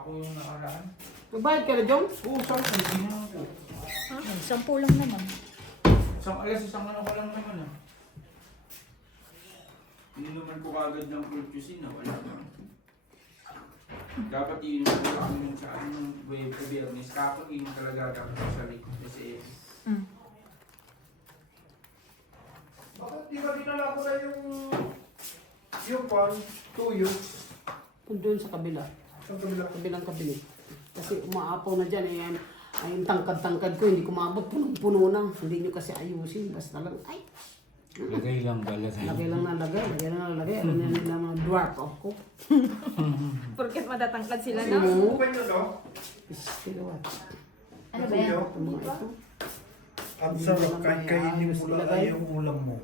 Ako yung nakaraan. Magbayad ka na, Jom? Oo, saan ko? Hindi na ako. Ha? 10 lang naman. Isang ano ko lang naman ah. Ininuman ko kagad ng purchasing na wala naman. Dapat ininuman ko lang yun sa anong Biyernes. Kapag yun talaga dapat sa late. Kasi Bakit di ba dinala ko na yung pan, tuyo? Kung doon sa kabila. Sa kabila. Kabilang kabili. Kasi umaapaw na dyan. Ayan. Ay, yung tangkad-tangkad ko, hindi ko maabot. Punong-puno na. Hindi nyo kasi ayusin. Basta lang, ay. lagay lang ba? Lagay lang na lagay. Lagay lang na lagay. Alam na nila mga dwarf ako. Porket matatangkad sila, Sino? no? Open nyo to. Silawat. Ano ba yan? Ito mga ito. Ang sarap kahit kainin mo lang ay yung ulam mo.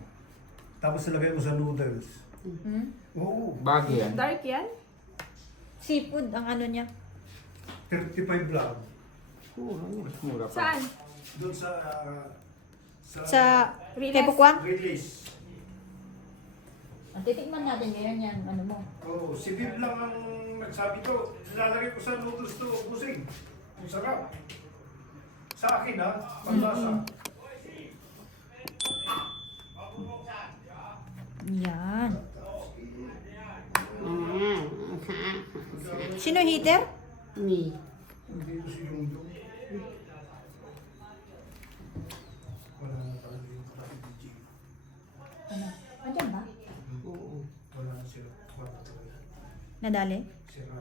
Tapos ilagay mo sa noodles. Hmm? Oo. Bagay yan. Dark yan? Seafood ang ano niya. 35 lang. Oo, ano. Mas mura pa. Saan? Doon sa Sa Riles. Kepukwang? release. Titikman natin ngayon yan. Ano mo? Oo. Si Viv lang ang nagsabi ko. Nilalagay ko sa noodles to busing. Ang sarap. Sa akin ha. Paglasa. Yan. Mm. Sino heater? Ni. Hindi ko si Yundo. Wala na talaga yung kapatid ni Jim. Ano? Andyan ba? Oo. Wala na sila. Wala na talaga. Nadali? Sira.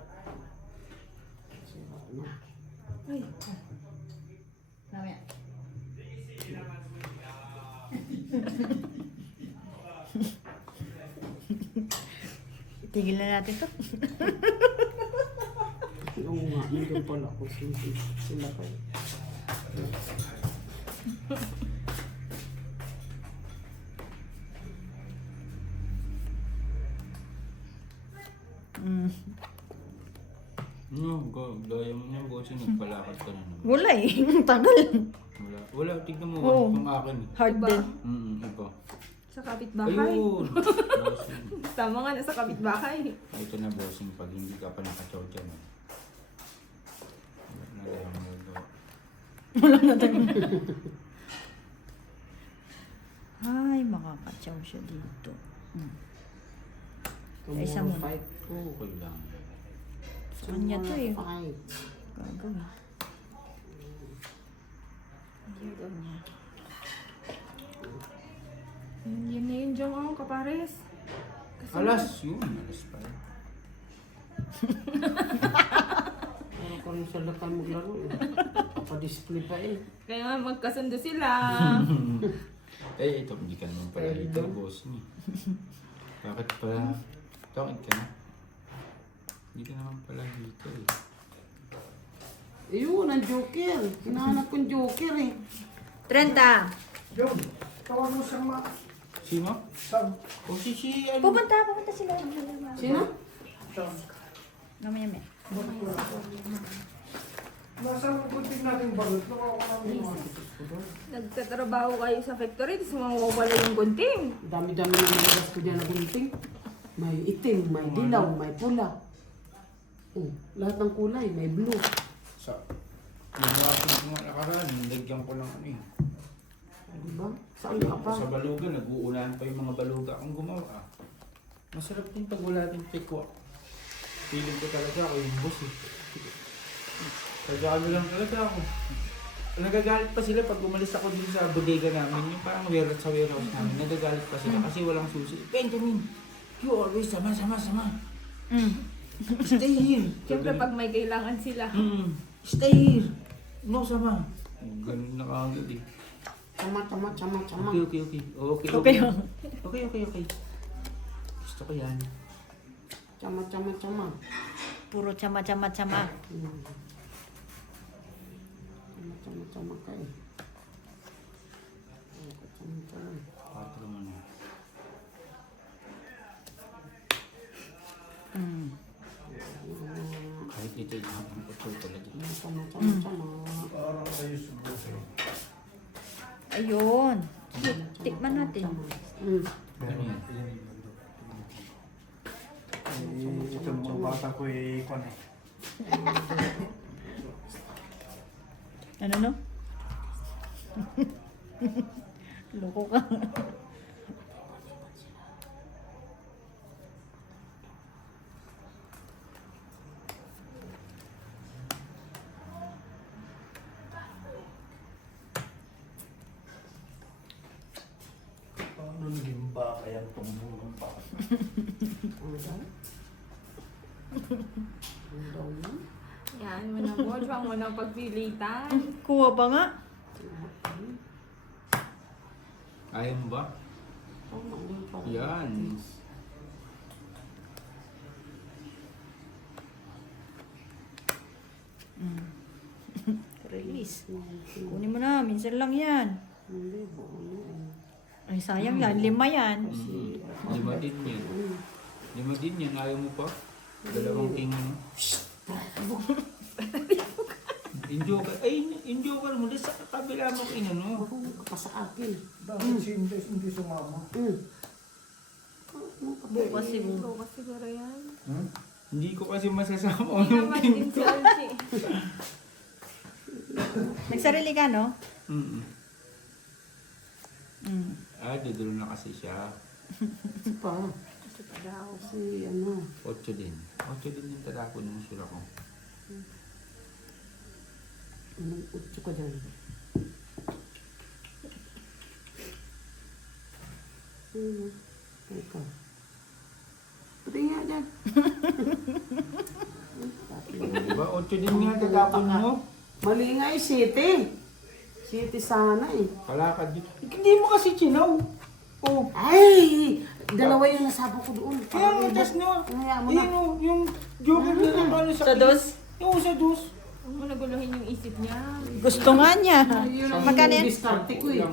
Sira na. Uy. Mamaya. Tigil na natin to. Oo nga, nandun pala ako. Sila pa. Mm. Gaya mo niya, bossing. Nagpalakad ka na naman. Wala eh. Tagal. Wala, tignan mo. Oo. Yung akin. Hard Diba? din. Iba. Sa kapitbahay. Ayun. Bossing. Tama nga, nasa kapitbahay. Ito na bossing pag hindi ka pa nakachow dyan. Nagalang mo ito. Wala na tayo. Ay, makakatsaw siya dito. Isa mo. Fight ko. Okay lang. Sa kanya to eh. Fight. Gagawin. Gagawin niya. Yun na yun, Jong, oh, kapares. Alas yun. Alas pa yun. Ano ko rin sa lakal maglaro eh. Pa-display pa eh. Kaya nga, magkasundo sila. Ito, hindi ka naman pala dito, boss ni. Bakit pala? Bakit ka na? Hindi ka naman pala dito eh. Ayun, ang Joker. Hinahanap kong Joker eh. 30. Yun. Tawag mo siyang Sino? Sam. O si ano? Pupunta sila. Sino? Sam. Mamaya may. Nasaan ang kunting natin balot? Nakuha ko namin yung Nagtatrabaho kayo sa factory, tapos mawawala yung gunting. Dami-dami na nalagas ko dyan na gunting. May itim, may dilaw, may pula. Oh, lahat ng kulay, may blue. Sa... Yung aking mga nakaraan, nilagyan ko ng ano eh. Diba? Saan ka pa? Sa baluga, nag-uulan pa yung mga baluga akong gumawa. Masarap din pag wala din pikwa. Feeling ko talaga ako yung boss eh. Kagano lang talaga ako. Nagagalit pa sila pag umalis ako dito sa bodega namin. Yung parang sa warehouse namin. Nagagalit pa sila kasi walang susi. Benjamin, you always sama. Stay here. Siyempre, pag may kailangan sila. Stay here. No sama. Ganun na kagad eh. Tama. Okay. Gusto ko yan. Tama. Puro chama. Tama ka eh. Tama. 4 mo na. Kahit ito yung ang putol talaga. Tama. parang kayo subos eh. Ayun. Tikman natin. Ano yan? Ito mga bata ko eh, kung ano, Ano no? Loko ka. Paano naging ba kayang tumulong pa? Ano daw? Ano daw yun? Yan mo na po. Huwag mo na pagpilitan. Kuha ba nga? Ayaw mo ba? Oh, ano pa? Yan. Release. Kunin mo na. Minsan lang yan. Hindi, buo na eh. Ay, sayang yan. 5 yan. Lima din yan. Lima din yan. Ayaw mo pa? Dalawang king mo. Yung joker. Ay, yung joker mo. Sa kabila mo inano. Marunong ka pa sa akin. Bakit si hindi sumama? Bukas siguro. Bukas siguro yan. Hindi ko kasi masasama Hindi yung naman king din si ko. Archie. Nagsarili ka, no? Mm. Mm. Dudulo na kasi siya. Ito pa. Ito pa daw. Kasi ano. 8 din. 8 din yung tatapon ng sura ko. Anong utso ka dyan? Teka. Pati nga dyan. Diba? 8 din nga tatapon mo. Mali nga eh, city. City sana eh. Palakad dito. Hindi mo kasi chinaw. Oh. Ay! Dalawa yung nasabang ko doon. Kaya mo, tas na. Kaya mo na. Yun o, yung joker na paano sa... Sa dos? Yung sa dos. Huwag mo naguluhin yung isip niya. Gusto nga niya. Yun ang Magkano yan? diskarte ko eh.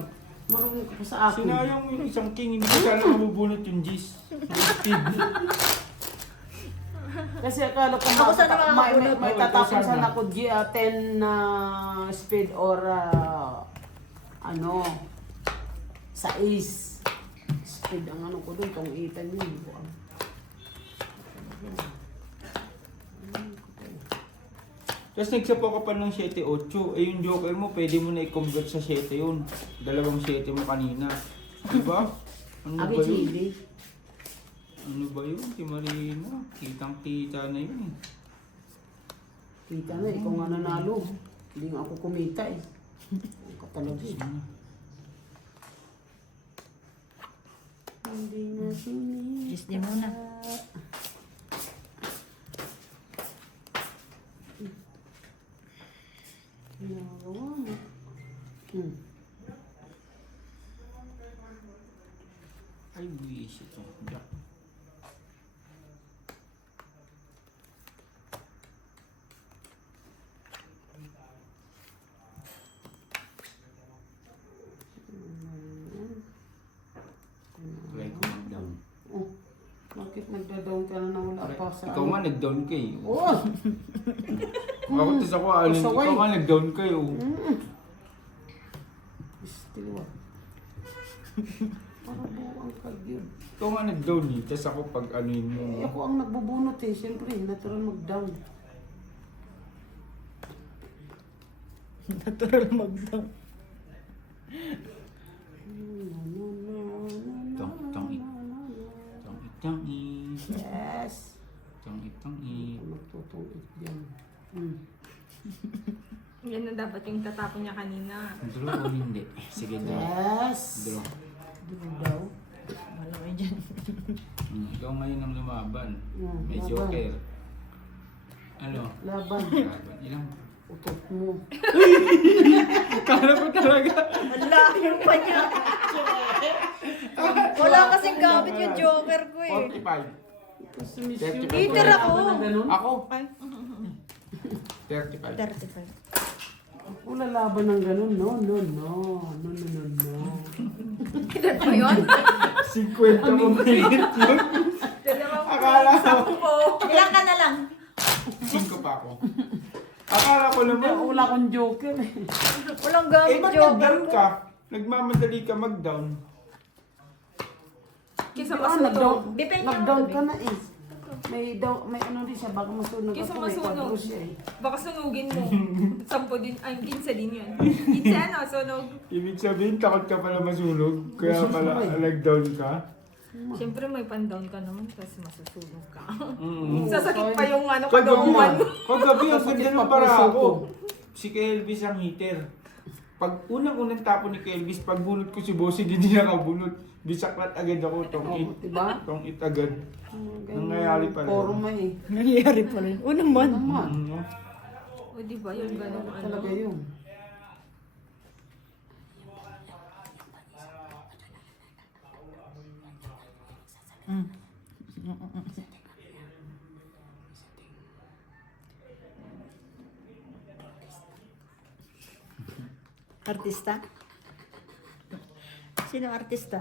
Marunong ka pa sa akin. Sinayang mo yung isang king, hindi ko sana mabubunot yung G's. Speed. Kasi akala ko Ako sana makakabunot. may tatapos sana ako 10 na speed or ano sa ace. Speed ang ano ko doon, tong 8 yun. Tapos nagsapo ka pa ng 7-8. Eh yung joker mo, pwede mo na i-convert sa 7 yun. Dalawang 7 mo kanina. Diba? Ano ba Abi yun? Chili. Ano ba yun? Si Marina. Kitang-kita na yun. Kita na, ikaw nga nanalo. Hindi nga ako kumita eh. Ikaw talaga eh. Hindi na sinita. Kiss din muna. Nagawa mo. Ay, buwis ito. Jack. Try ko mag-down. Oh, bakit nagda-down ka na na wala pa sa Ikaw nga nag-down ka eh. Oh! Ako tas ako, alin, Pasaway. ikaw nga nag-down kayo. Still what? Para buwang ka yun. Ikaw nga nag-down eh. Tas ako pag ano yun mo. Eh, ako ang nagbubunot eh. Siyempre, natural mag-down. Natural mag-down. Tong-it. Yes! Tong-it. Ako magtutungit yan. Yan na dapat yung tatapon niya kanina. Draw o hindi? Sige, draw. Yes! Draw. Draw daw. Malamay dyan. Ikaw ngayon ang lumaban. May laban. joker. Ano? Laban. Laban. Ilang? Utot mo. Kala ko talaga. Wala yung pa niya. Wala kasing gamit yung joker ko eh. 45. Kasi miss 35. you. Peter ako. Ako? Ay, 35. 35. Wala laban ng ganun. No. Ilan po yun? 50 mo mahigit yun. Akala ko. Ilan ka na lang? 5 pa ako. Akala ko naman. Wala akong joker eh. Walang gamit Ba't joker nag-down ko. ka? Nagmamadali ka mag-down. Kisa Ah, masuto. nag-down. Depende Nag-down ako, ka na eh. may ano din siya, baka masunog Kesa ako, may masunog. kwadro siya eh. Baka sunugin mo. 10 din, ay 15 din yun. 15 ano, sunog. Ibig sabihin, takot ka pala masunog. Kaya pala lag-down ka. Siyempre may pan-down ka naman kasi masusunog ka. Mm. Sasakit pa yung ano, Kagabi, kadauman mo. kagabi ang Masakit ganda pa ng para puso ako. ko. Si Kelvis ang heater. Pag unang tapon ni Kelvis, pag bunot ko si Bossing, hindi nakabunot. Bisaklat agad ako, tong Oh, it. diba? Tong it agad. Ganyan, Nangyayari pala. Forma eh. Nangyayari pa rin. O naman. Naman. Mm, no? O di ba yung gano'n ano? Talaga yun. Artista? Sino artista?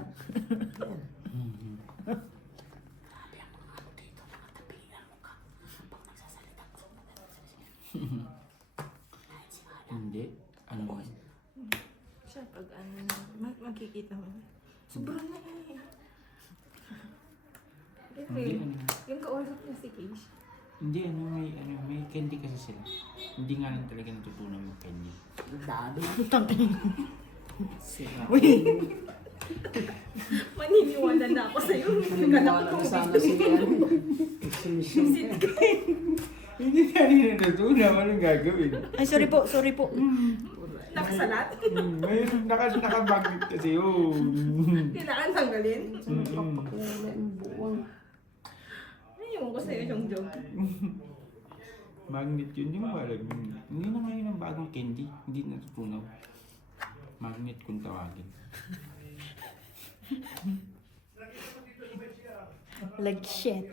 Hindi. Ano ba? Siya pag ano na, makikita mo. Sobrang na eh. Hindi, ano. Yung kausap niya si Cage. Hindi, may candy kasi sila. Hindi nga lang talaga natutunan yung candy. Dado. Sila. Maniniwala na ako sa'yo. Naniniwala na sana si ano. Si Michelle. Hindi nga rin natutunan. Anong gagawin? Ay, sorry po, sorry po. Nakasalat. May nakabagit kasi yun. Kailangan tanggalin. Wala yung buwang. Ayun ko sa'yo yung joke. Magnet yun, yung alam yun. Hindi na ngayon ang bagong candy. Hindi natutunaw. Magnet kung tawagin. Like shit.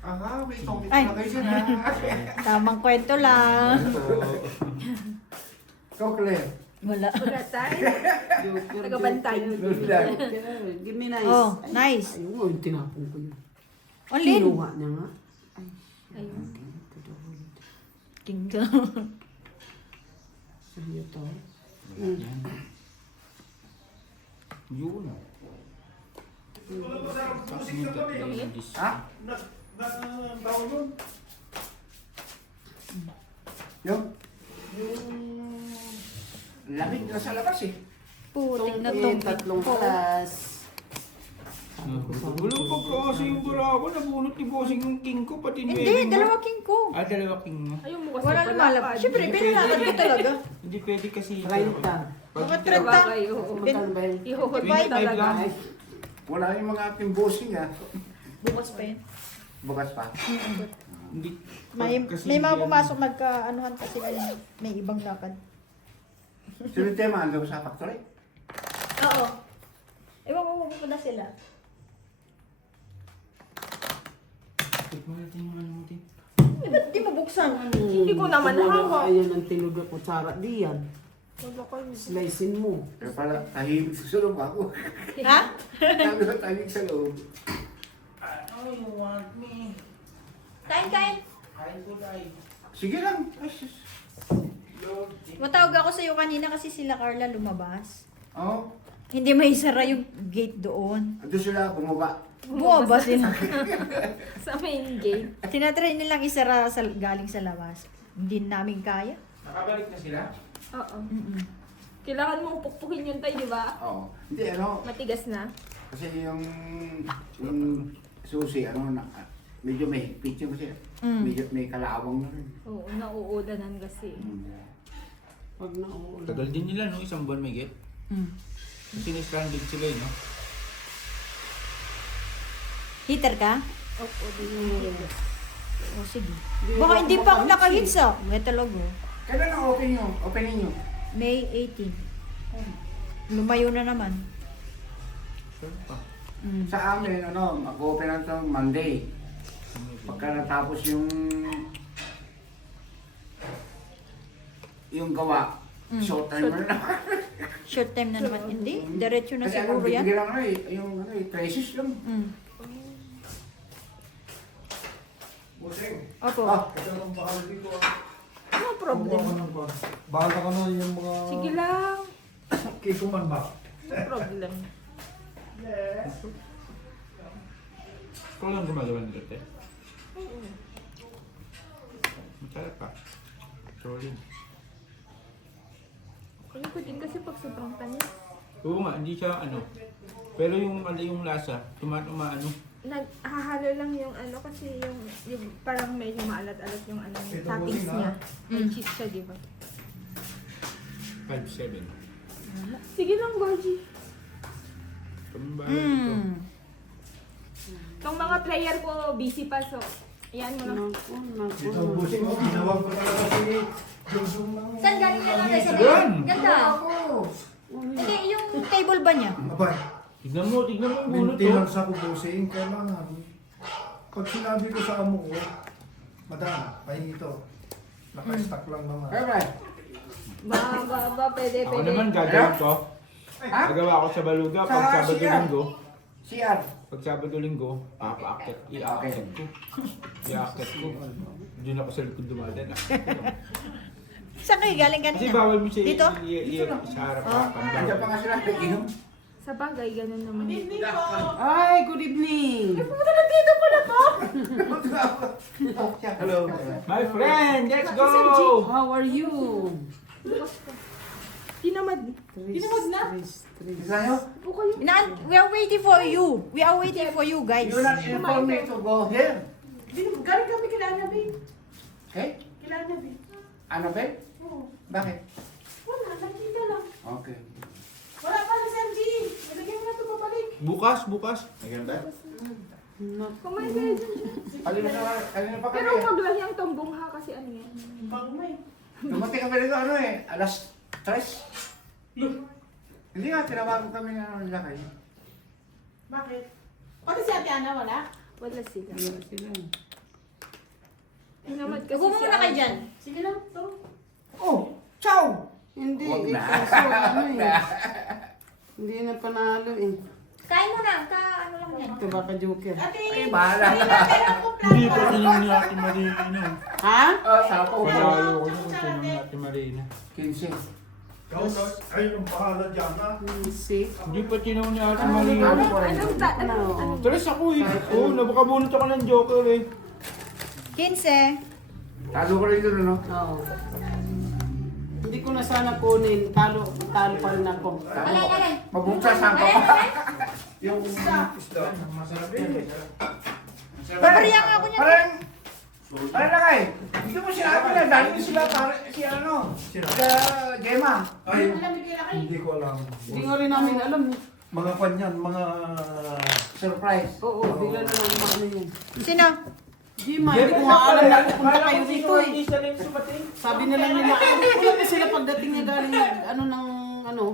Aha, may topic Ay. na kayo dyan ha. Tamang kwento lang. Ikaw, Claire. Wala. Wala tayo. Joker. Tagabantay. Give me nice. Oh, Ay, nice. Ayun nga, yung tinapon ko yun. Onlin. Kinuha niya nga. Ayun. King Sa'yo to. Yan. Yun. Musik na kami. Ha? Tawag yun? Yung? Lamig na sa labas eh. Putik na Tong tong tatlong class. Wala pa kasi yung burako. Nabunot ni Bossing yung king ko. Pati yung Hindi, wedding dalawa mo. king ko. Ah, dalawa king mo. Ayun mo kasi Wala lumalab. Siyempre, pinalakad ko talaga. Hindi pwede kasi. 30. Mga Bagay, 30. oo. Magkano ba yun? Ihuhod 25 mo talaga. lang. Ay, Wala yung mga ating bossing ha. Bukas pa yun. Bukas pa. Hindi. May mga pumasok nagka-anuhan kasi may ibang lakad. Sino yung tema? Ano sa factory? Oo. Ewan mo pupunta sila. Tignan natin yung ano mo din. Eh, ba't di mo buksan? Hindi ko naman hawak. Ayan ang tinudo ko, kutsara diyan. Wala kayo. Slicein mo. Kaya pala, tahimik sa loob ako. Ha? Sabi ko, tahimik sa loob. Oh, you want me? Kain, kain. Kain ko tayo. Sige lang. Ay, sus. Lord. Matawag ako sa'yo kanina kasi sila Carla lumabas. Oo. Hindi may sara yung gate doon. Ando sila, bumaba. Buwaba sila. Sa main gate. Tinatry nilang isara galing sa labas. Hindi namin kaya. Nakabalik na sila? Oo. Kailangan mong pukpukin yun tayo, di ba? Oo. Hindi, ano, Matigas na. kasi yung susi, ano, medyo may higpit yung kasi. Medyo may kalawang na rin. Oo, nauudanan kasi. Pag nauulan. Tagal din nila, no? Isang buwan may get. Kasi na-stranded sila, no? Heater ka? Opo, di O sige. Baka hindi pa ako nakahits ah. May talaga. Kailan ang open nyo? Opening nyo? May 18. Lumayo na naman. Sure pa. Sa amin, ano, mag-open na ito Monday. Pagka natapos yung gawa, short timer na. Short time na naman. Hindi. Diretso na Kasi siguro yan. bibigyan lang ano eh, yung ano eh, traces lang. Busing. Opo. Ito ang bakal dito No problem. Bahala ka na yung mga... Sige lang. Kikuman ba? No problem. Ikaw lang gumagawa ng dati. Masarap pa. Solid. Ayoko din kasi pag sobrang tamis. Oo nga, hindi siya ano. Pero yung lasa, umaano. Naghahalo lang yung ano kasi yung parang medyo maalat-alat yung ano, yung Ito toppings muna. niya. May cheese siya, di ba? 5-7. Sige lang, Gorgie. Pambahan ito. Itong mga player ko, busy pa, so ayan mo lang. Ito, busing mo, ginawag ko talaga si Jojo ng... Saan galing na lang sa Yan! Ganda. Hindi, yung table ba niya? Abay, Tignan mo yung bunot to. maintenance ako busing, kailangan. Pag sinabi ko sa amo ko, madam, pahingi ito. Naka-stock lang naman. Ba, pwede. Ako naman gagawin ko. Gagawa ko sa Baluga pag Sa Sabado CR. Linggo. CR. Pag Sabado Linggo, i-aakit ko. I-aakit ko. Diyan ako sa likod dumadaan. Saan kayo galing Kasi kanina? bawal mo siya Dito? sa harapan. Andiyan pa nga sila. Inom. Sa bagay, ganun naman. Ay, good evening. Hello. My friend, let's go! How are you? Tinamad. Tinamad na? Isa nyo? Po kayo. We are waiting for you. We are waiting for you, guys. You not inform me to go here. Galing kami kila Annabelle. Okay? Kila Annabelle. Annabelle? Oo. Bakit? Wala, nakita lang. Okay. Wala pa na Sir G. Nalagyan mo na ito babalik. Bukas. Again ba? Kumain kayo dyan. Kanina pa Pero kami. wag lang yung tombong ha kasi ano yan. Pagmay. Dumating kami rito ano eh. Alas 3. Hindi nga, tinawagan kami ng ano nila kayo. Bakit? Pati si Ate Ana wala? Wala sila. Wala sila. Tinamad kasi Upo muna kayo dyan. Sige lang, taro. Oh! Ciao! Hindi, Wag na. kaso ano eh. Hindi na panalo eh. Kain mo na. Ano lang yan. Ito baka joker. Ate, Ay, bahala Ate, ka. kailan ko Hindi plan pa ko? tinong ni Ate Marina na. Ha? Oh, sapo. Panalo ko yung tinong ni Ate Marina. 15. Ayun ang bahala dyan, ha? Si. Hindi pa tinong ni Ate Marina. Ano? Tres ako eh. Oo, nabukabunot ako ng joker eh. 15. Talo ko rin doon, ano? Oo. Hindi ko na sana kunin. Talo pa rin ako. Alay. Mabuksa sa ako. Yung isda, masarap yan. Papariya nga ako niya. Parang na kayo. Hindi mo sinabi na, dahil sila para si ano, Sino? sa Gemma. Ay, Alam niyo kila kayo. hindi ko alam. Hindi nga rin namin alam. Mga kanyan, mga... Surprise. Oo, bigla na lang ano yun. Sino? Gima, hindi ko nga alam na pupunta kayo dito eh. Sabi na lang nila, wala pa sila pagdating niya galing ano ng ano,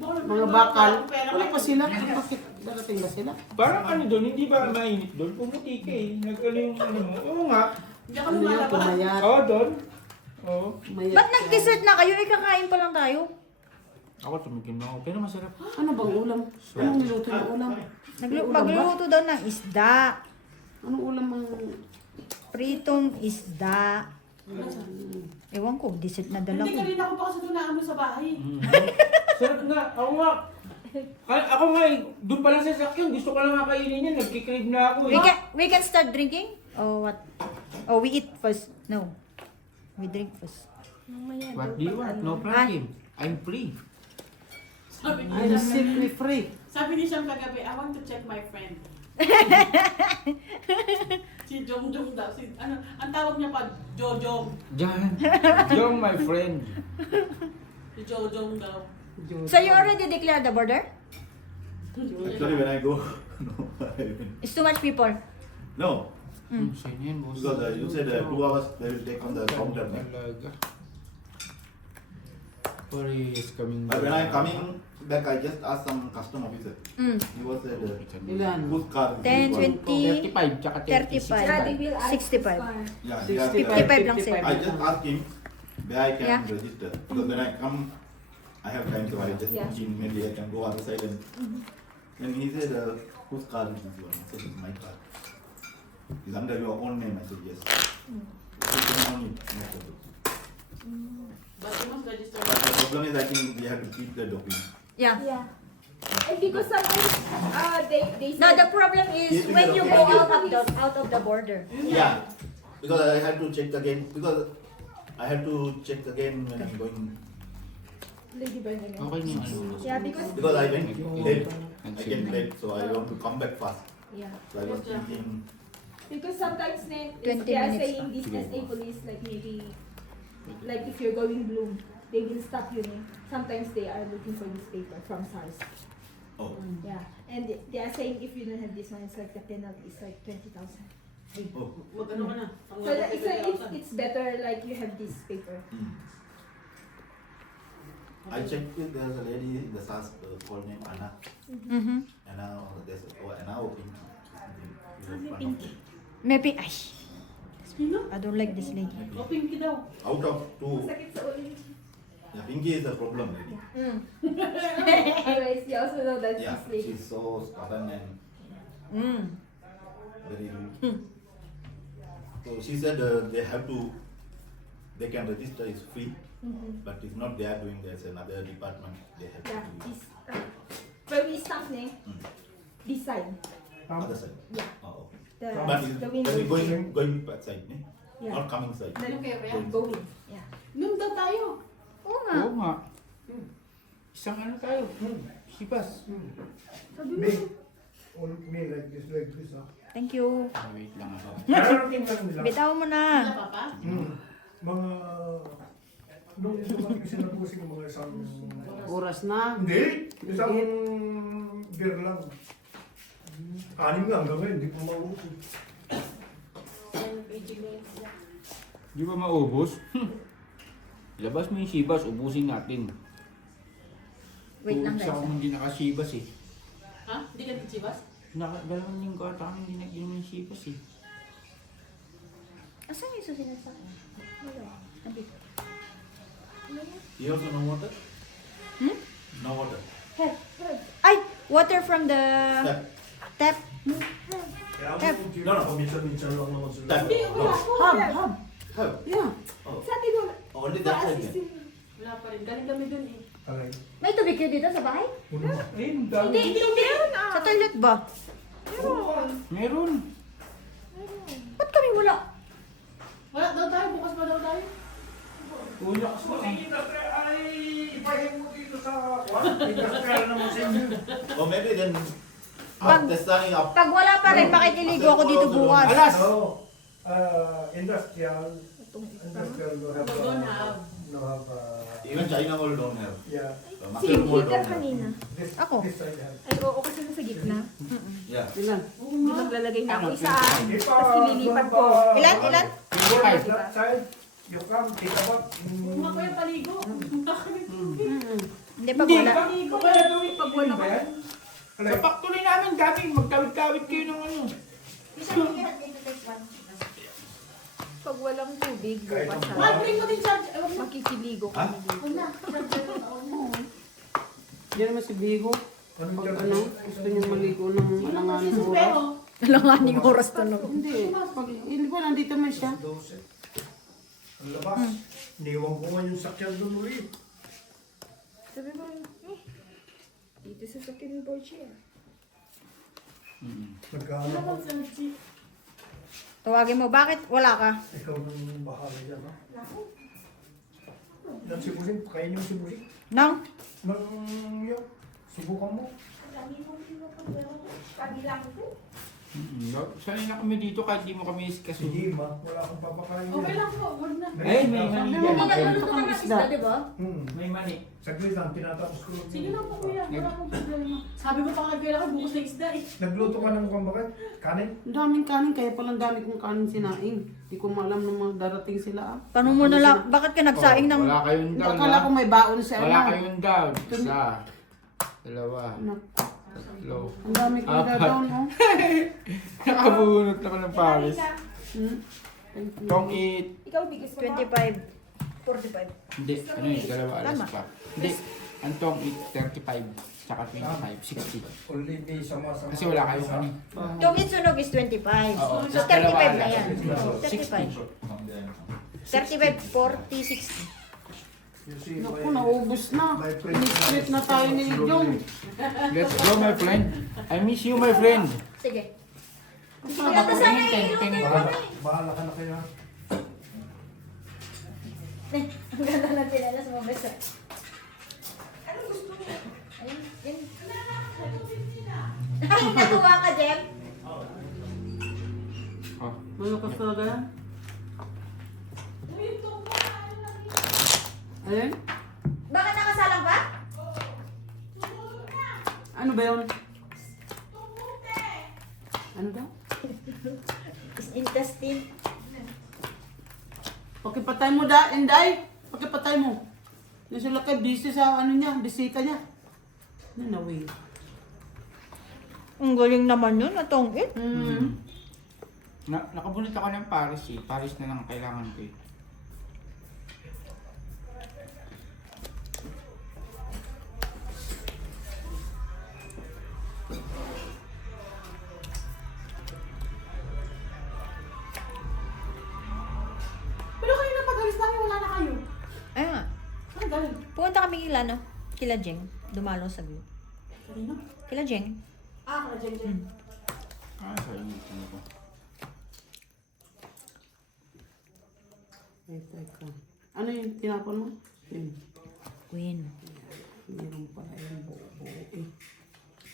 mga bakal. Wala pa sila. Bakit darating ba sila? Parang ano doon, hindi ba mainit doon? Pumuti ka eh. Nagkano yung ano mo. Oo nga. Hindi ako Ano yun, lumalabas. pumayat. Oo, doon. Oo. Pumayat Ba't ka. nag-dessert na kayo? Ikakain pa lang tayo. Ako tumigil na ako. Pero masarap. Ano bang ulam? Anong niluto ng ulam? Magluluto daw ng isda. Anong ulam ang... Pritong isda. Ewan ko, dessert na dala Hindi ko. ka rin ako pa kasi doon na ano sa bahay. Sarap nga. Ako nga. Ako nga eh. Doon pa lang sa sakyan. Gusto ko lang makainin yan. Nagkikrib na ako eh. We can start drinking? Or what? Oh, we eat first. No. We drink first. Mamaya What daw do you pag want? ano. No problem. I'm free. Sabi ni I'm Siyam, simply free. sabi ni Siyam kagabi, I want to check my friend. Si Jong daw. Si, ano, ang tawag niya pa, Jojong. Jan. You're my friend. Si Jojong daw. So you already declared the border? Actually, when I go, no, It's too much people. no, Sa'yo na yan, boss. because you said 2 hours they will take on the counter. no? Talaga. Paris coming But when I'm coming back, I just asked some custom officer. He was said, Ilan? whose car? 10, 20, 35 tsaka 35. Daddy will ask 65. Yeah, 55 lang sir. I just asked him where I can Yeah. register. Because when I come, I have time, so I just Yeah. thinking maybe I can go other side. And then he said, whose car is this one? I said, it's my car. It's under your own name. I said, yes. You can own it, no problem. But you must register. But the problem is, I think we have to keep the document. Yeah. Yeah. And because sometimes they No, said, the problem is Yes, when you okay. go out of the border. Yeah, because I had to check again, because I had to check again when I'm going, Lady Bernard. Okay na yung ano. Yeah, because because I went late, I came late, so I want to come back fast. yeah. So I was thinking, Because sometimes then 20 they are minutes saying pa. this SA police like maybe like if you're going blue, they will stop you. Sometimes they are looking for this paper from SARS. oh, Yeah, and they are saying if you don't have this one, it's like the penalty is like 20,000. oh, Wag ano ka na. So it's better like you have this paper. I checked with there's a lady in the SAS called name Anna. Mm-hmm. Anna, there's Anna or Pinky. Pinky. Maybe, ay, Sino? I don't like this lady. O, Pinky daw. Out of two, Sakit sa ulo. yeah, Pinky is the problem lady. Anyways, you also know that Yeah, this lady. she's so stubborn and very. So she said they have to, they can register, it's free, but if not they are doing, there's another department they have to Yeah, do. this. When we stop this side. Other side. Yeah. Oh. The, But it's the when window. we going back side, ne? Yeah. Not coming side. Dali kayo kaya? Going. Yeah. Nung daw tayo. Oo nga. Oo nga. Isang ano tayo. Sibas. Me, on me like this, ah. Thank you. Wait lang ako. Kararating lang nila. Bitaw mo na. Wala papa? Mga, nung dumating sila po ng mga isang, Oras na. hindi, isang beer lang. 6 nga hanggang ngayon, hindi po maubos. Di ba maubos? Labas mo yung sibas, ubusin natin. Wait lang Isa guys. akong hindi nakasibas eh. Ha? Hindi ka nagchibas? Dalawang linggo ata kami hindi nag-inom yung sibas eh. Asan yung susunod sa akin? Wala. Tabi. You also no water? No water. Ay! Water from the Tap. tap. Kaya Tap. ako po, paminsan-minsan lang naman sila. Tap. Hindi, wala po. Hub, Wala. hub. Oh. Yeah. Oh. Sa atin wala. Only that side. Pa-assist ne? yun. Wala pa rin. Galing kami dun eh. Alay. May tubig kayo dito sa bahay? Hindi. Sa toilet ba? Meron. Ba't kami wala? Wala daw tayo. Bukas pa daw tayo. Unakas mo Sige, ay, ipahin mo dito sa kwan. Industrial naman sa inyo. Or maybe then Pag- after starting up. Pag wala pa rin, bakit iligo ako dito bukas? Alas! No, industrial will have, Don't have. no have, Even China all don't have. yeah, Si Market all heater don't have. kanina. this, Ako. this side has. Ay, oo, kasi nasa gitna. Yeah. Ilan? Hindi maglalagay na ako Ano, isa. Ipa, Tapos ililipat ko. Ilan? Ilan? 25. That side, you come, kita ba? Kung ako yung paligo. Hindi, pag Hindi, wala. paligo ka na gawin pag wala ba yan? Alay, Sa factory namin dati, magkawit-kawit kayo ng ano. Pag walang tubig, Kahit bukas ang ha. Mahal, bring mo din charge. Ewan mo. Makikiligo kami dito. Wala. Charger ko na ako. Yan naman si Bigo. anong Pag dyan? ano, gusto niya maligo ng alanganin oras. Pero, Alanganing oras tulog. Hindi. Pag, hindi ba nandito man siya? 12. Ang labas. Niwang ko nga yung sakyan doon ulit. Sabi mo, dito sa second board chair. Nagkaano ano ko. bang sa chief? Tawagin mo, bakit wala ka? Ikaw nang bahala dyan, ha? Nang sibusing, kain yung sibusing. Nang? Nang yun, subukan mo. Kabilang ko. Sanay na kami dito kahit di mo kami kasi. Sige, ma, wala akong papakain. Okay lang po. Huwag na. Ay, may mani Hindi, dyan. Nagluto ka ng isda, di ba? May mani. Saglit lang, tinatapos ko lang. Sige lang po kuya. Wala akong problema. Sabi ko pa kay kailangan bukas na isda eh. Nagluto ka ng mukhang bakit? Kanin? Ang daming kanin, kaya palang dami kong kanin sinaing. Hindi ko maalam na mga darating sila. Ah. Tanong mo na lang, bakit ka nagsaing ng... Wala kayong Hindi, down. akala ko may baon si Wala ano. kayong down. Isa. Dalawa. Anak, Tatlo. ang dami kong Apat. dadaon, oh. Nakabunot naman ng Paris. Hmm? Thank you. Tong eat. Ikaw, bigas mo ba? 25. 45. Hindi. Ano yun? Dalawa alas Tama. pa. Hindi. Ang tong eat 35. Tsaka 25. 60. Only day sama-sama. Kasi wala kayong ano. Tungit sunog is 25. Oo. So, Dalawa 35 na alas. yan. 60. 35. 35, 40, 60. You see, Naku, my- naubos na. my friend Ini-split na tayo ni Jong. Let's go, my friend. I miss you, my friend. Sige. Saan Yata ba? sana Pingin, iilutin pingin. kami. Bahala ka na kayo. ha? Eh, ang ganda na tinalas mo, bes. Ayun, yun. Ay, natuwa ka, Jem? Oh. Malakas talaga yan. Ayun. Bakit nakasalang ba? Ano ba yun? Ano daw? Intestine. Pakipatay mo da, Inday. Pakipatay mo. Yung sila kay busy sa ano niya, bisita niya. Ano na, way. Ang galing naman yun, natong it. Nakabunot ako ng Paris eh. Paris na lang kailangan ko eh. Pero kayo na pag-alis namin, wala na kayo. Ayun nga. Saan galing? Pumunta kami kila, no? Kila Jeng. Dumalo sa view. Kanino? Kila Jeng. Ah, kala Jen. Ah, sorry. Ano ko? Ay, teka. Ano yung tinapon mo? Yun. Queen. Meron pala yung buo-buo eh.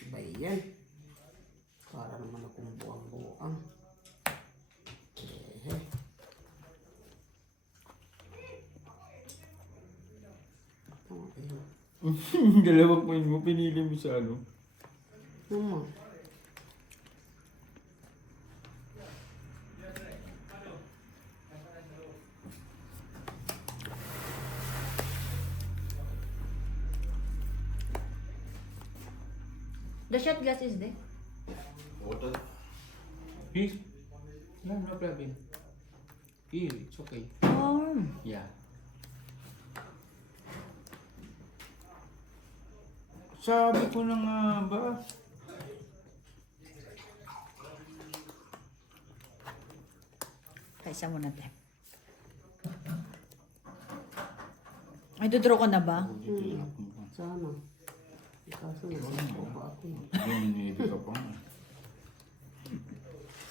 Ba yan? Para naman akong buang-buang. Eh. Tama kayo. Dalawang coin mo, pinili mo sa ano. Ano mo? The shot glass is there. Water. Please. No, no problem. Here, it's okay. Oh. Yeah. Sabi ko na nga ba? Kaisa mo natin. Ay, dudro ko na ba? Sana. Kaso nasa po pa ako. Hindi ka pa nga.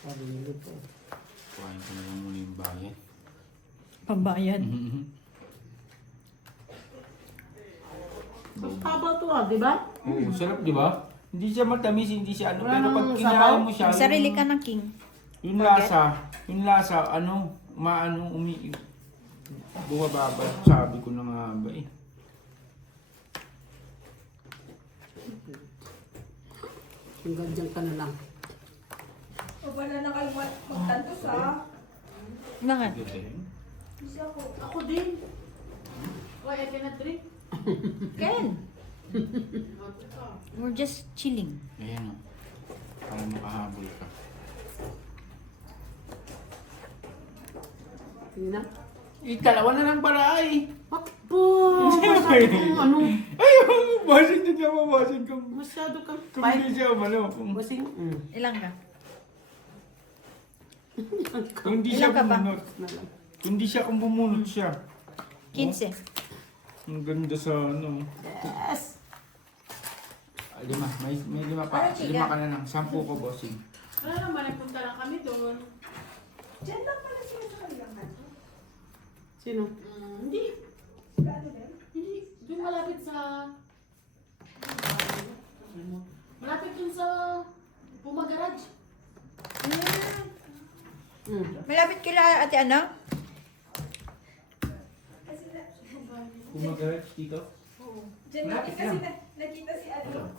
Sabi nila po. Kuhain ko na lang muna yung bayan. Pambayan. Mas haba to di ba? Oo, sarap di ba? Hindi siya matamis, hindi siya ano. Wala Pero pag namang kinain sabaw. mo siya, May sarili ka ng king. yung lasa, ano, maano, bumababa. Sabi ko na nga ba eh. Hanggang dyan ka na lang. O wala na kayo magtantos ha? Bakit? Kasi ako. Ako din. Why I cannot drink? Ken! We're just chilling. Ayan o. Para makahabol ka. Hindi na. Dalawa na lang para ay. Akbo! Masyado kang ano. Ayun, basing din ka mabasing ka. Masyado kang Kung fight. hindi siya, ano, kung Basing. Ilang ka? kung hindi siya Ilan ka ba? bumunot. Kung hindi siya, kung bumunot siya. 15. Ang ganda sa ano. Yes! Lima, may lima pa. Parang chica. 5 ka na lang. 10 ko, bossing. Wala naman, nagpunta lang kami doon. Diyan lang pala sila sa kanilang ano. Sino? Hindi. Sigado din. Hindi. Doon malapit sa... Malapit dun sa... Puma Garage. Malapit kila ate ano? Kasi Kumagarage dito? Diyan namin kasi nakita si ano.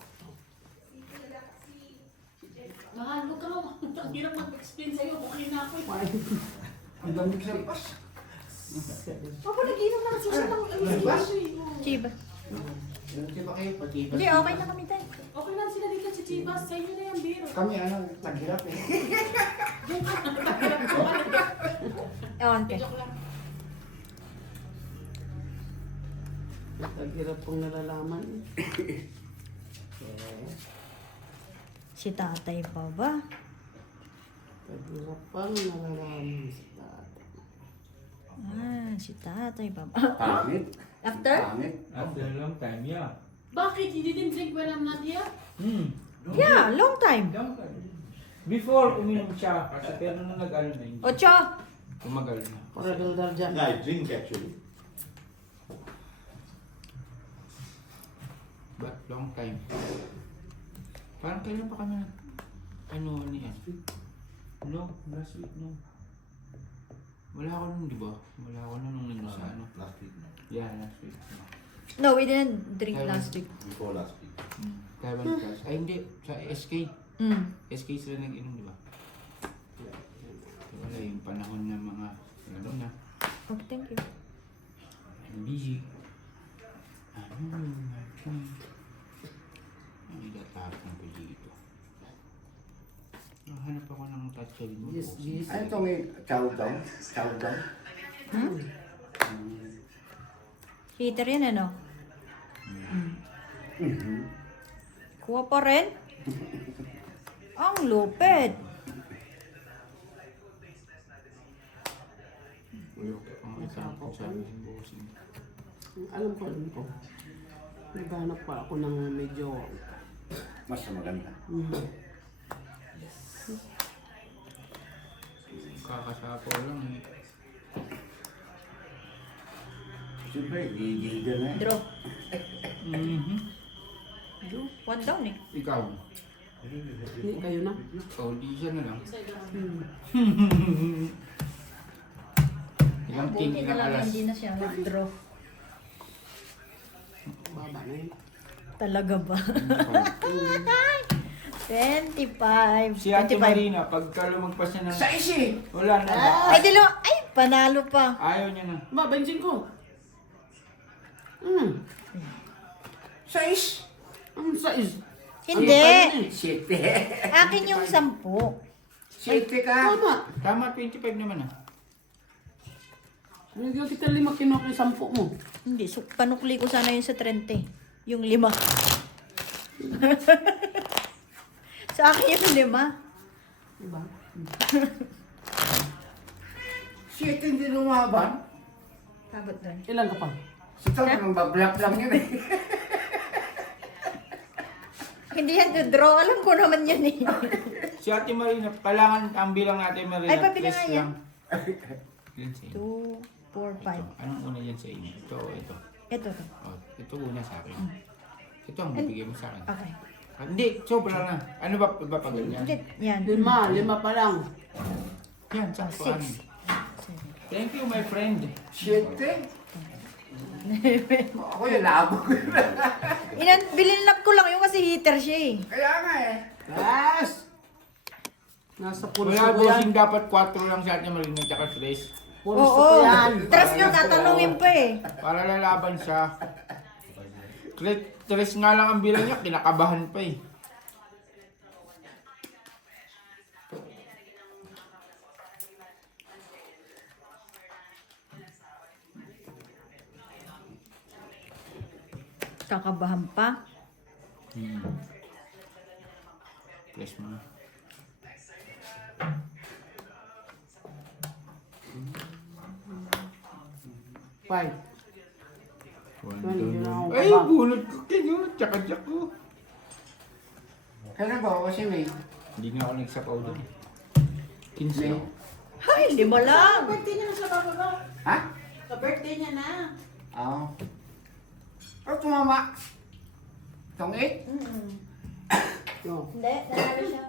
Mahal, huwag ka naman. Ang hirap mag-explain sa'yo. Okay na ako eh. Ang lamig sa pas. Papa, nag-inom na kasi siya ng Chiba. Hindi ba kayo pati? Hindi, okay na kami tayo. Okay na sila dito sa Chivas. Sa inyo na yung biro. Kami ano, taghirap eh. Okay. Joke lang. Naghirap kong nalalaman. Si tatay pa ba? Naghirap pang nalalaman sa tatay. Ah, si tatay pa ba? Pangit. After? Pangit. After a long time, yeah. Bakit? You didn't drink when I'm not here? Yeah, long time. Long time. Before, uminom siya. Kasi pero nung nag-ano na hindi. 8. Tumagal na. Para daldal dyan. Yeah, I drink actually. But long time. Parang kailan pa kami ano niya? No, last week no. Wala ako nun, di ba? Wala ako nun nung nandun sa ano. Last week, no. Yeah, last week. No, we didn't drink Taiwan. last week. Before last week. Taiwan Class. Ay hindi, sa SK. SK sila nag-inom, di ba? Wala yung panahon ng mga ano na. Okay, thank you. I'm busy. Ang itatapos ng pili ito. Nahanap ako ng touch mo. Yes, yes. Ano itong chow-down? Chow-down? Heater yan, ano? Kuha pa rin? Ang lupit. Ang isang kung sabi ng bossing. Alam ko. Naghanap pa ako ng medyo... Mas maganda. Kakasapo lang eh. Siyempre, gigil na eh. Draw. One down eh. Ikaw. Hindi, kayo na. Oh, di siya na lang. Ilang king, Buti na ilang lang alas. hindi na siya mag-draw. Baba na yun. Talaga ba? 25. Si Ate 25. Marina, pagka lumagpas niya ng... Sa isi! Wala na. Ay, ay, panalo pa. Ayaw niya na. Ba, bensin ko. Sa is! Ang size. Hindi. Siyete. Akin yung 10. Siyete ka. Tama. Tama, 25 naman ah. Bigyan kita 5 kinuha ko yung 10 mo. Hindi, so, panukli ko sana yun sa 30. Yung 5. Sa akin yung 5. Diba? Siyete hindi lumaban. Tabot doon. Ilan ka pa? Si Tom, nang bablap lang yun eh. Hindi yan to draw. Alam ko naman yan eh. Si Ate Marina, kailangan ang bilang Ate Marina. Ay, pabila tres nga yan. lang. Ilan sa inyo? 2, 4, 5. Anong una yan sa inyo? Ito o ito? Ito to. Oh, ito una sa akin. Ito ang bibigay mo sa akin. Okay. Ah, hindi, sobra na. Ano ba pa ganyan? Hindi, yan. 5 pa lang. Yan, saan po? 6. Thank you, my friend. Siyete? Ako yung labo ko yun. Bilinlap ko lang yung kasi heater siya eh. Kaya nga eh. Yes! Nasa pulso Wala ko yan. bossing, dapat 4 lang sa Ate Marina, tsaka 3. Pulso ko Oo. yan. Trust nyo, tatanungin pa eh. Para lalaban siya. 3 nga lang ang bilang niya, kinakabahan pa eh. Kakabahan pa. Press mo na. Five. One, Well, two, yun ang Ay, kabang. bunot ko. Kinunod, tsaka jack ko. Kailan ba ako si May? Hindi nga ako nagsapaw doon. 15 May? ako. Ay, 5 lang. Birthday niya na sa bababa. Ha? Sa birthday niya na. Oo. Pero tumama. Itong 8? No. Hindi, nanalo siya.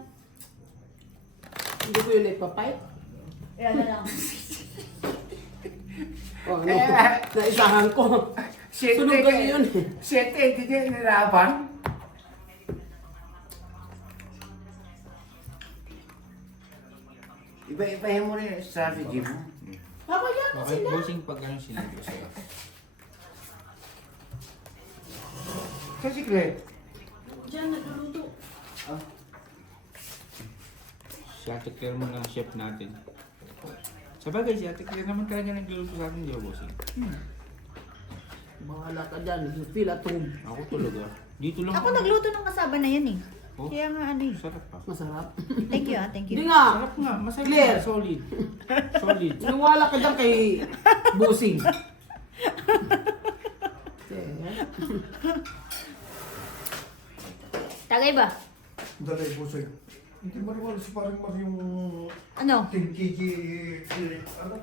Hindi ko yun ipapipe. Yan na lang. O ano, naisahan ko. Siyete Sunog ka yun eh. Siyete, hindi niya inalaban. Iba-ibahin mo rin yung strategy mo. Papayak ko Bakit sila. bossing pag ano sinabi ko sa'yo? Sa secret. Diyan, nagluluto. Si Ate Claire mo lang chef natin. Sa bagay, si Ate Claire naman talaga nagluluto sa atin, di ba bossing? Bahala ka dyan. Feel at home. Ako tulog ah. Dito lang Ako nagluto ng kasaba na yan eh. Oh. Kaya nga ano eh. Sarap pa. Masarap. Thank you ah, thank Hindi you. nga. Sarap nga, masarap Claire. nga, solid. Solid. Inuwala ka dyan kay Busing. Tagay ba? Dalay po sa'yo. Hindi mo naman si parang mar yung Ano? 10 kg ano?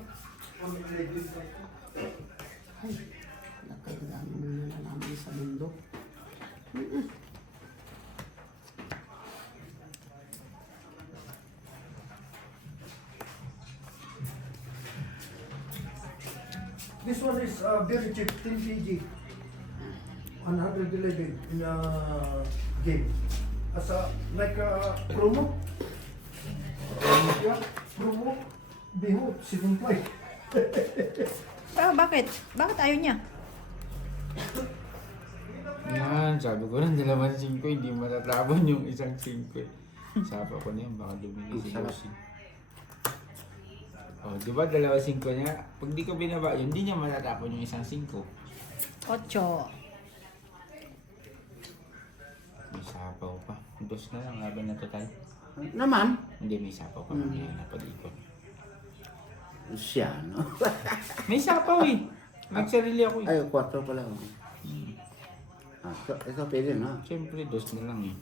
Ang legend na ito. Ay, nakagdami mo na nalaman sa mundo. This one is very cheap, 10 kg. 111 in a game. As a, like a promo. Yeah, promo. Biho, 7.5. Bakit? Bakit ayaw niya? Yan, sabi ko ng 2.5, hindi matatabon yung 1.5. Sapa ko na yan, baka dumili si Bossing. Oh, di ba 2.5 niya? Pag di ko binaba yun, hindi niya matatapon yung 1.5. 8. May sapaw pa. Dos na lang, laban na to tayo. Naman. Hindi, may sapaw pa. Mamaya na pag-ikot. Siya, no? May sapaw eh. Nagsarili ako eh. Ay, 4 pala. Ah, ito pwede, no? Siyempre, dos na lang eh.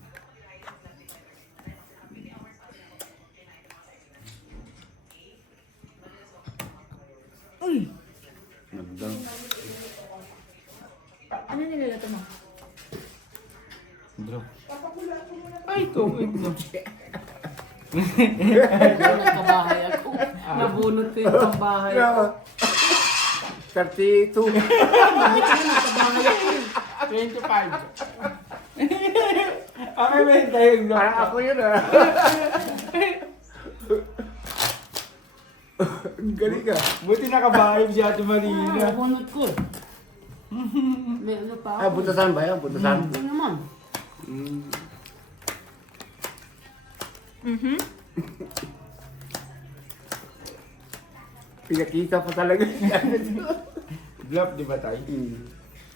Uy! Nagdaw. Ano nilalato mo? Bro. Ay, tubig no. Nagkabahay ako. Nabunot ko yung pambahay ko. 32. Nagkabahay ako. 25. Ako may tayong no. Parang ako yun, ah. Ang galing ka. Buti nakabayib si Ate Marina. Nabunot ko. May ano pa Ah, ako. butasan ba yan? Butasan? Ano naman? Mm. Pinakita pa talaga siya. Bluff, di ba tayo?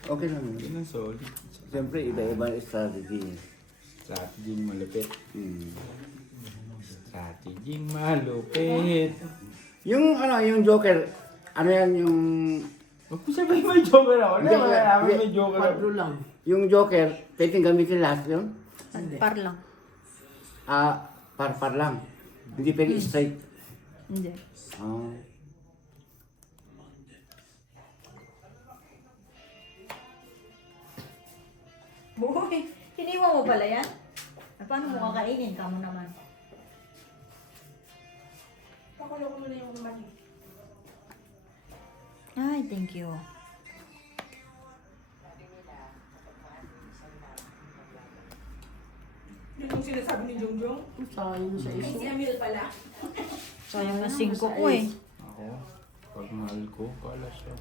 Okay lang. Yun ang solid. Siyempre, iba-iba ang strategy. Strategy malupit. Mm. Strategy malupit. Yung ano, yung Joker, ano yan yung... Huwag mo sabihin may joker ako. Hindi, Hindi, wala namin hindi. may joker ako. Kwadro lang. Yung Joker, pwedeng gamitin lahat yun? Par lang. Ah, par lang. Hindi pwede straight. Hindi. Ah. Buhay! Hiniwa mo pala yan? Paano mo kakainin? Kamo naman. Pakulo ko muna yung mali. Ay, thank you. Yun yung sinasabi ni Jongjong. Sayang sa Ay, iso. si Emil pala. Sayang na 5 ko eh. Ako, pag mahal ko, pala siya.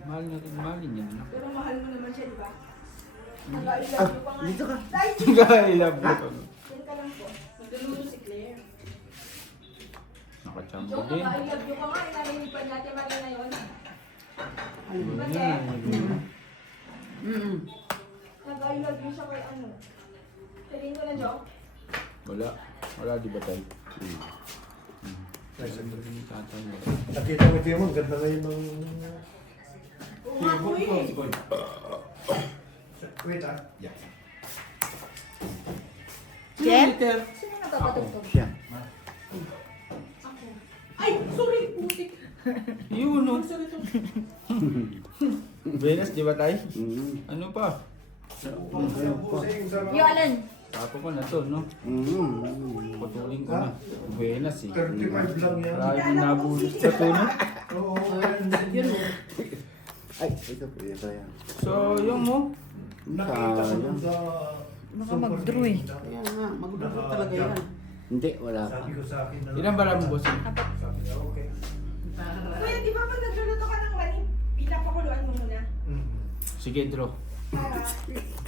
Mahal na rin, mahalin niya na. Pero mahal mo naman siya, di ba? Nag-I-love Ah, you pa nga. dito ka. Dahil I love you. yan ka lang po. Nagluluto si Claire. Nakachampo Jong, din. nag-I-love you pa nga. Inarinig pa natin Marina yun. Yun Bakit? yan. Nag-I love you siya kay ano. Sabihin ko na, Jong. Wala. Wala, di ba tayo? Kasi hindi tatay mo. Nakita mo ito yung ganda ngayon ng... Oo nga po eh. Wait ah. Jen? Liter. Sino nagpapatugtog? Siya. Ako. Ay, sorry. Putik. Yun, no? Sorry to. Venus, di ba tayo? Mm. Ano pa? Yung alin? Tapo ko na to, no? Mm. Putulin ko na. Venus eh. 35 lang yan. Marami nabulot sa tuno. Oo. Yun o. Ay, ito pwede pa yan. So, yung mo. Nakita ko dun sa... Baka mag-draw eh. Kaya nga, magdudot talaga yan. Hindi, wala pa. Sabi ko sa akin na... Ilan ba lang mo, boss? Sabi niya, okay. Kuya, di ba pag nagluluto ka ng mani, pinapakuluan mo muna? Sige, draw. Para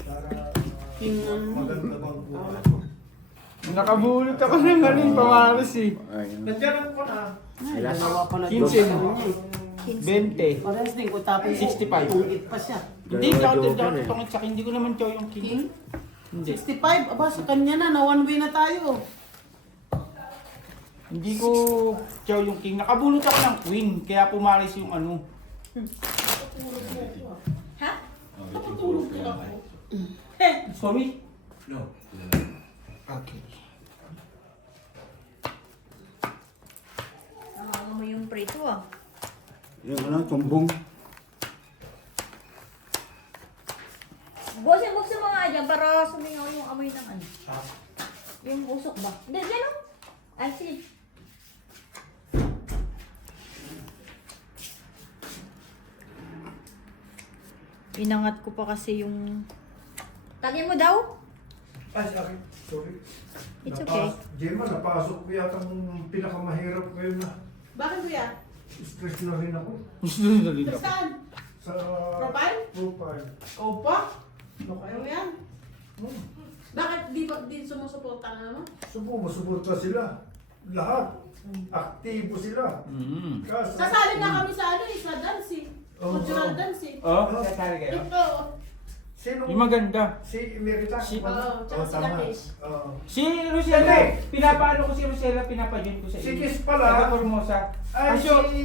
Para... Yung ano. Maganda bang buhay. Nakabulot ako ng galing pamaras eh. Ayun. Nandiyan ang ko na. Ay, last. Dalawa pa na 15. doon sa kanya eh. 20. Parehas din ko tapos 65. tungit pa siya. Hindi Dalawa ka joker eh. tungkol sa akin. Hindi ko naman chow yung king. King? Hindi. 65? Aba, sa kanya na one way na tayo. Hindi ko chow yung king. Nakabulot ako ng queen. Kaya pumaris yung ano. Ha? Waiting for Pranay. Sorry? No. Okay. Nakaka mo yung prito ah. Yung ano, tumbong. Buksan mo nga dyan para sumingaw yung amoy ng ano. Yung usok ba? Hindi, dyan o. Ay, sige. Pinangat ko pa kasi yung... Tagay mo daw? Ay, sorry. Sorry. It's okay. Gemma, napasok ko yata ng pinakamahirap ngayon na. Bakit kuya? Stress na rin ako. Gusto nyo rin ako. Saan? Sa Profile? profile. O pa? Ano kayo yan? Bakit di sumusuporta na naman? Sumusuporta sila. Lahat. Aktibo sila. Mm. Kaso, Sasali na kami sa ano eh, sa dance eh. Oo. Cultural dance eh. Oh? Ito. Sino? Yung maganda. Si Emerita. Oo, tsaka si Lakesh. Si Rosella, pinapaano ko si Rosella, pinapa-join ko sa Si inyo. Kiss pala. Taga Formosa. Ay, Kaso, ay.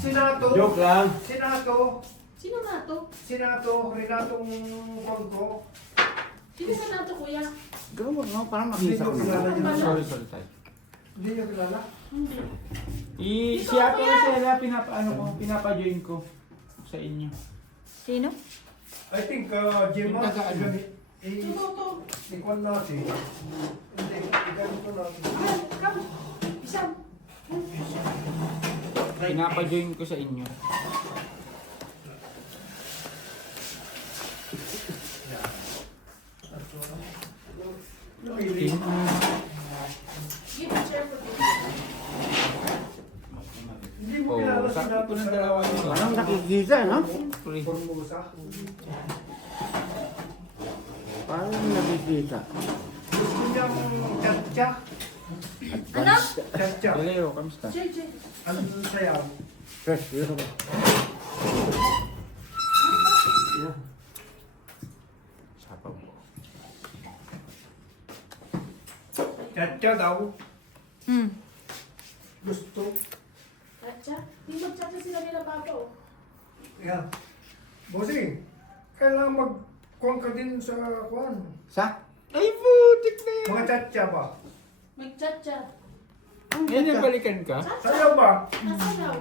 Si Nato. Joke lang. Si Nato. Sino nga to? Si Nato. Renatong Kongko. Sino sa nato kuya? Gawin mo, parang Hindi makisa ko ko kilala naman. niya. sorry tayo. Hindi niyo kilala? Hindi. Si Ate Rosella, pinapa-join ko sa inyo. Sino? I think Gemma. Yung taga-ano? Sino to? Ikon natin. Hindi, ganito natin. Ay, come. Isang. Pinapa-join ko sa inyo. Give a chair for this. Hindi mo Oh, kilala si sakit Nato ko ng sa dalawa yun. Parang nakikita, no? Formosa. Parang nakikita. Gusto niyang tsa-tsa. Ano? Tsa-tsa. Galeo, kamusta? JJ. Ano sayaw? Fresh, yun. Sapaw. Tsa-tsa daw. Hmm. Gusto. Chacha. Di mag-chacha sila nila papa oh. Yeah. Bossing, kailangan mag-kuhan ka din sa kuhan. Sa? Ay, putik na yan. Mga tsa-tsa ba? Mag-chacha. Yan yung balikan ka? Chacha. Sayaw ba? Nasayaw.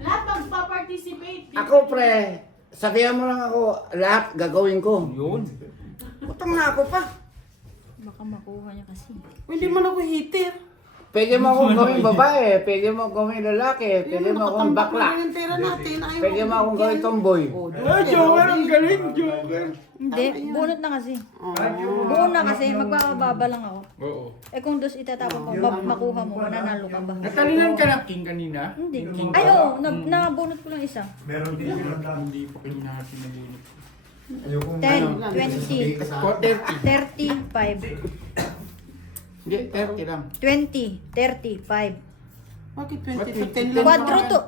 Lahat magpa-participate. Ako, pre. Sabihan mo lang ako, lahat gagawin ko. Yun. Utang na ako pa. Baka makuha niya kasi. Hindi man ako hater. Pwede mo akong gawing babae, pwede mo akong gawing lalaki, pwede mo akong bakla, Yung pera natin. Ayaw pwede mo akong gawing tomboy. Ay, joker, ang galing, joker. Hindi, bunot na kasi. Buo na kasi, magpapababa lang ako. Oo. Eh kung dos itatapon mo, makuha mo, mananalo ka ba? Natalinan ka ng king kanina? Hindi. King Ay, ka? oo, nabunot ko lang isa. Meron din silang dami. Hindi pa kanina sinabunod. 10, 20, 30. 35. Hindi, 30 lang. 20, 35. Bakit Ba't 20 to 10 lang? Quadro to.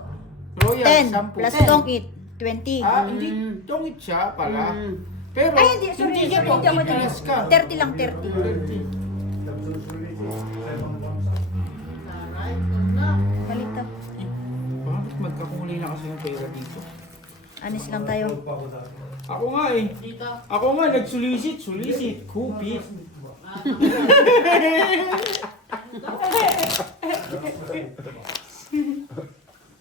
Royal, 10 10. plus tongit. 20. Ah, hindi. Tungit siya pala. Pero, Ay, hindi. Sorry, hindi siya ako tungit ka. 30 lang, 30. 30. Alright, good luck. Balita. Bakit magkakulay na kasi ng pera dito? Anis lang tayo. Ako nga eh. Dito. Ako nga nagsulisit. Kupit.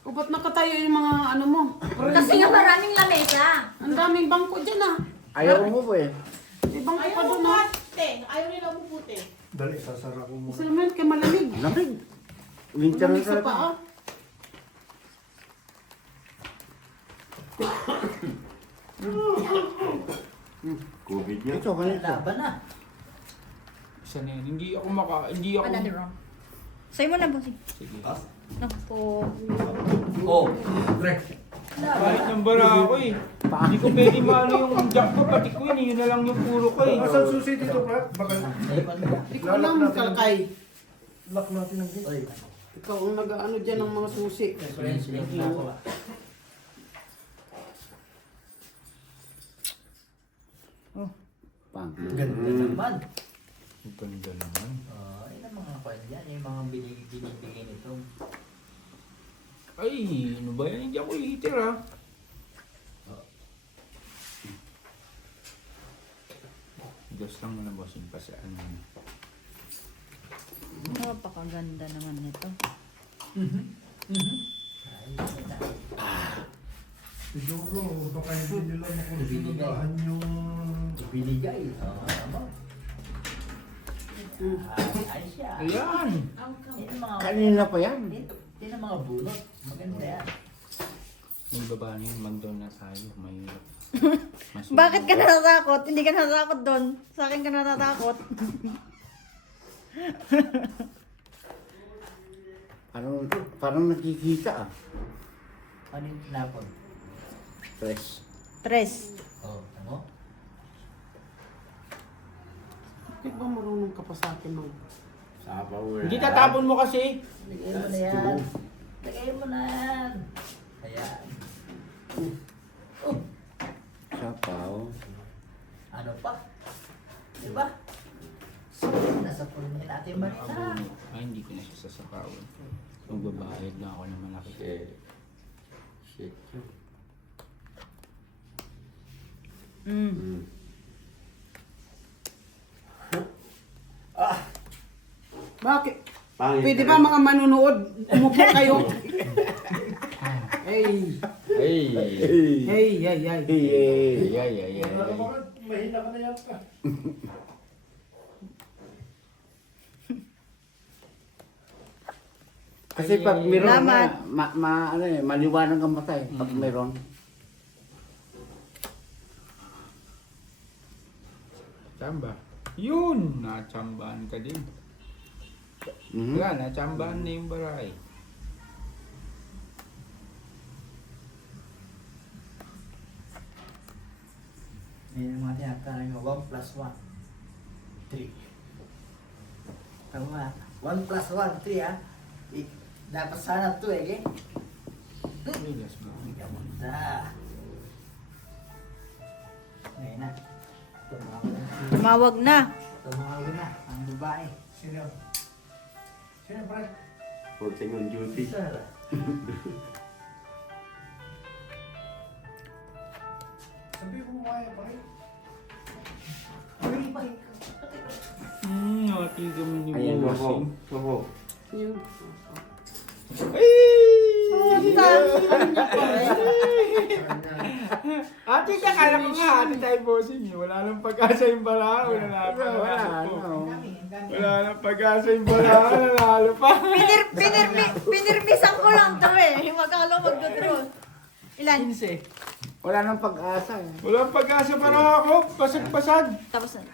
O ba't nakatayo yung mga ano mo? Kasi nga maraming lamesa. Ang daming bangko dyan ah. Ayaw mo po eh. May bangko Ayaw pa mo doon ah. puti. Ayaw nila mo puti. Dali, sasara ko muna. Isa naman kay malamig. Lamig. Winter na Malamig sa talaga. paa. COVID niya. Ito, ganito. Isa na yun. Hindi ako hindi ako. Another round. Sa'yo mo na, bossing. Sige. Naku. Kahit nang bara ako eh. Hindi ko pwede maano yung jack ko, pati ko yun. Yun na lang yung puro ko eh. Asan susi dito, Brad? Baka Hindi ko alam, kalakay. lock natin ang gate. Ikaw ang nag-ano dyan ng mga susi. Pang. Ganda naman. Ang ganda naman. Yan ang mga kwan yan, yung mga binibigay nito. Ay, ano ba yan? Hindi ako eater ah. Diyos lang mo na bossing pa sa ano. Napakaganda naman nito. Siguro, baka hindi nila makonsultahan yung... Binigay. Ano? Ay siya. Ayan! Yan ang mga... Kanina pa yan. Yan ang mga bunot. Maganda yan. Yung baba niya, mag-down na tayo. May... Bakit ka natatakot? Hindi ka natatakot doon. Sa akin ka natatakot. Parang nakikita ah. Ano yung tinapon? Stress. Tres. Oh, ano? Bakit ba marunong ka pa sa akin mag... Sabaw Hindi tatapon mo kasi. Lagay mo na yan. Lagay mo na yan. Ayan. Sapaw. Ano pa? Diba? Nasa punin natin ba nila? Ay, hindi ko na siya sasakawin. Magbabayad na ako ng malaki. Shit. Bakit? Pwede ba mga manunood, umupo kayo? Hey, Ay! hey, hey, hey. Ay, ay, ay, ay. Ano ba? Mahina ka na yata. Kasi pag meron Salamat. ano maliwanag ang mata eh, pag meron. Chamba. Yun! Nachambahan ka din. Wala, nachambahan na yung baray. Ngayon mga tinatawag yung 1 plus 1. 3. Tama. 1 plus 1, 3 ah. Dapat sana 2 eh. Ligas mo. Ganda. Ngayon na. Tumawag na. Tumawag na ang babae. Sino? Sino, pre? Working on duty. Sir. Sabi ko mo kaya, pre. Nati kami ni Ayan, Bossing. Soho. Yun. Ate, kakala ko nga, ate tayo Bossing. Wala nang pag-asa yung bala. Wala nang pag-asa. Wala nang pag-asa yung bala. Nanalo pa. Pinirmisan ko lang to eh. Magkalo magdodraw. Ilan? 15. Wala nang pag-asa eh. Wala nang pag-asa para ako. Basag-basag. Tapos na.